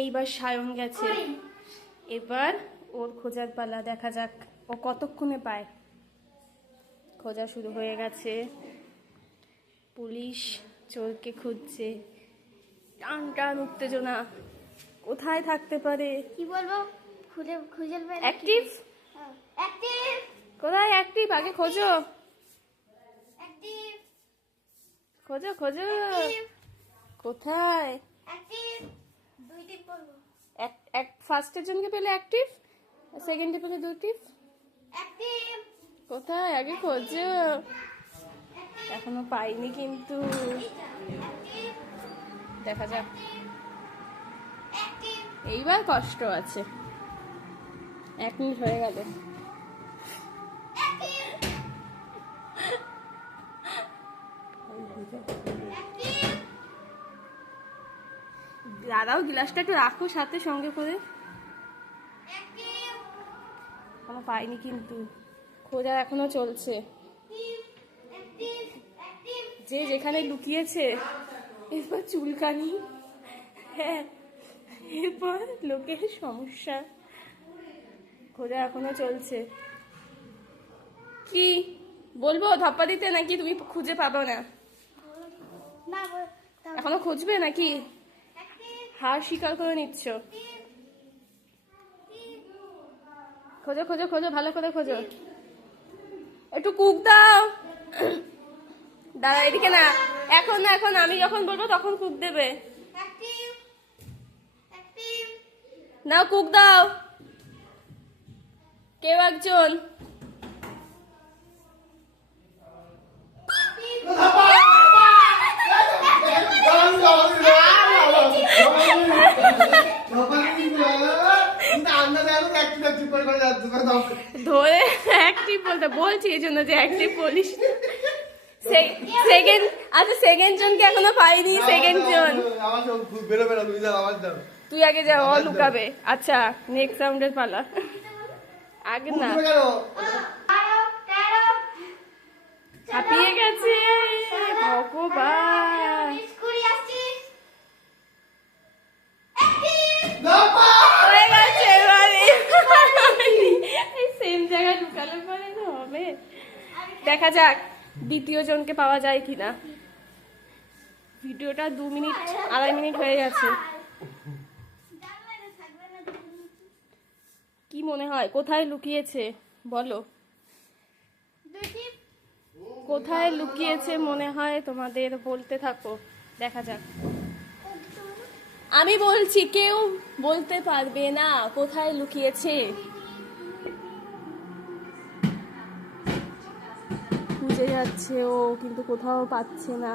এইবার সায়ন গেছে, এবার ওর খোঁজার পালা। দেখা যাক ও কতক্ষণে পায়। খোঁজা শুরু হয়ে গেছে, পুলিশ চোরকে খুঁজছে। টান টান উত্তেজনা, কোথায় থাকতে পারে? কি বলবো, খুঁজে খুঁজে পেলে। অ্যাক্টিভ অ্যাক্টিভ কোথায়? অ্যাক্টিভ আগে খোঁজো, অ্যাক্টিভ খোঁজো খোঁজো। কোথায়? অ্যাক্টিভ দুই টিপ বলবো। এক ফার্স্টের জনকে পেলে অ্যাক্টিভ, সেকেন্ডে পেলে দুই টিপ। অ্যাক্টিভ কোথায় আগে খোঁজো, এখনো পাইনি কিন্তু। দেখা যাক, অ্যাক্টিভ এইবার কষ্ট আছে। 1 মিনিট হয়ে গেল। দাদাও গ্লাসটা একটু রাখো সাথে সঙ্গে করে। এখনো পাইনি কিন্তু, খোঁজা এখনো চলছে। যে যেখানে লুকিয়েছে, এরপর চুলকানি, হ্যাঁ এরপর লোকের সমস্যা, খোঁজা এখনো চলছে। কি বলবো, ধপ্পা দিতে নাকি তুমি খুঁজে পাবো না? না এখনো খুঁজবে নাকি হার স্বীকার করে নিচ্ছ? খোঁজো খোঁজো খোঁজো, ভালো করে খোঁজো। একটু কুক দাও। দাদা এদিকে না, এখন না, এখন আমি যখন বলবো তখন কুক দেবে। অ্যাক্টিভ অ্যাক্টিভ নাও কুক দাও, কেউ একজন। ধরে অ্যাক্টিভ বলতে বলছি, এই জন্য যে অ্যাক্টিভ বলিস। সেকেন্ড, আচ্ছা সেকেন্ড জনকে এখনো পাইনি। সেকেন্ড জন তুই আগে যা, ও লুকাবে। আচ্ছা নেক্সট রাউন্ডের পালা। আগে না, হাঁপিয়ে গেছে ভগবান। হয়ে গেছে এবারে। এই সেম জায়গায় ঢুকালে পরে তো হবে। দেখা যাক দ্বিতীয় জনকে পাওয়া যায় কিনা। ভিডিওটা 2 মিনিট 2.5 মিনিট হয়ে গেছে। কি মনে হয় কোথায় লুকিয়েছে বলো? কোথায় লুকিয়েছে মনে হয় তোমাদের? বলতে থাকো, দেখা যাক। আমি বলছি কেউ বলতে পারবে না কোথায় লুকিয়েছে। খুঁজে যাচ্ছে ও, কিন্তু কোথাও পাচ্ছে না।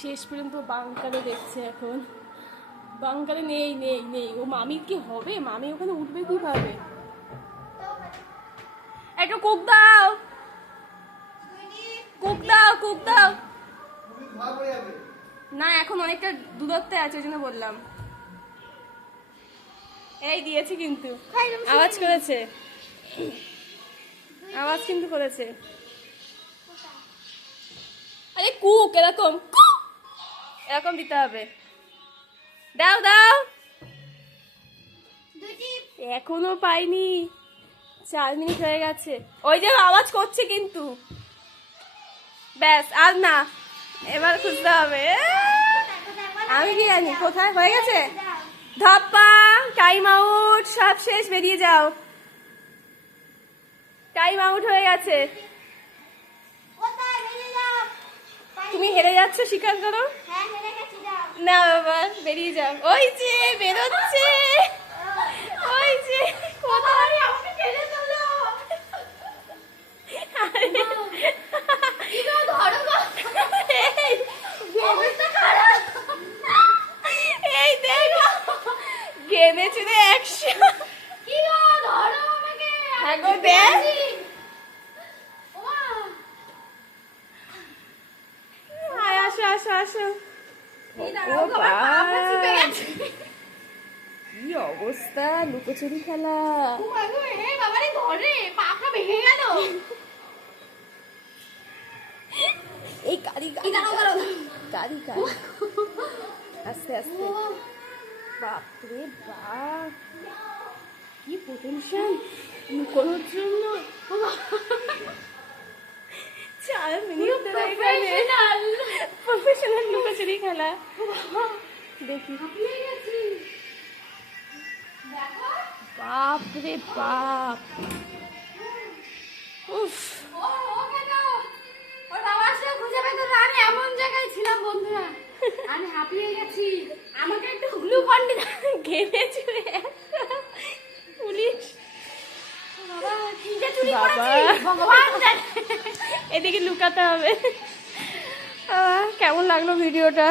শেষ পর্যন্ত বাংকারে দেখছে এখন। বাংকারে নেই নেই নেই। ও মামির কি হবে? মামি ওখানে উঠবে কিভাবে? একটু কুক দাও, কুক দাও, কুক দাও। না এখন অনেকটা দূরত্বে আছে, ওই জন্য বললাম। এই দিয়েছি কিন্তু আওয়াজ করেছে, আওয়াজ কিন্তু করেছে। আরে কুক এরকম, এরকম দিতে হবে। দাও দাও। এখনো পাইনি, 4 মিনিট হয়ে গেছে। ওই যে আওয়াজ করছে কিন্তু। ব্যাস আর না, এবার খুঁজতে হবে। আমি কি জানি কোথায়? হয়ে গেছে ধাপ্পা, টাইম আউট, সব শেষ, বেরিয়ে যাও। টাইম আউট হয়ে গেছে। তুমি হেরে যাচ্ছ, স্বীকার করো। না বাবা, বেরিয়ে যাও। ওই যে বেরোচ্ছে, ওই যে কোথায়? এই দেখো গেমে চলে 100। হ্যাঁ গো দেখ, আসো আসো আসো। কি অবস্থা, লুকোচুরি খেলা। এই কারি কারি কারি কারি আস্তে আস্তে। বাপরে বাপ, কি পোটেনশিয়াল লুকোনোর জন্য। 4 মিনিট ধরে এখানে প্রফেশনাল লুকোচুরি খেলা। দেখি, বাপরে বাপ, উফ। এমন জায়গায় ছিলাম বন্ধুরা, আমি হাঁপিয়ে গেছি। আমাকে একটু গ্লুকন ডি ঘেমে চুড়ে পুলিশ বাবা কি যে চুরি বাবা। করেছি ভগবান জানে। এদিকে লুকাতে হবে। কেমন লাগলো ভিডিওটা?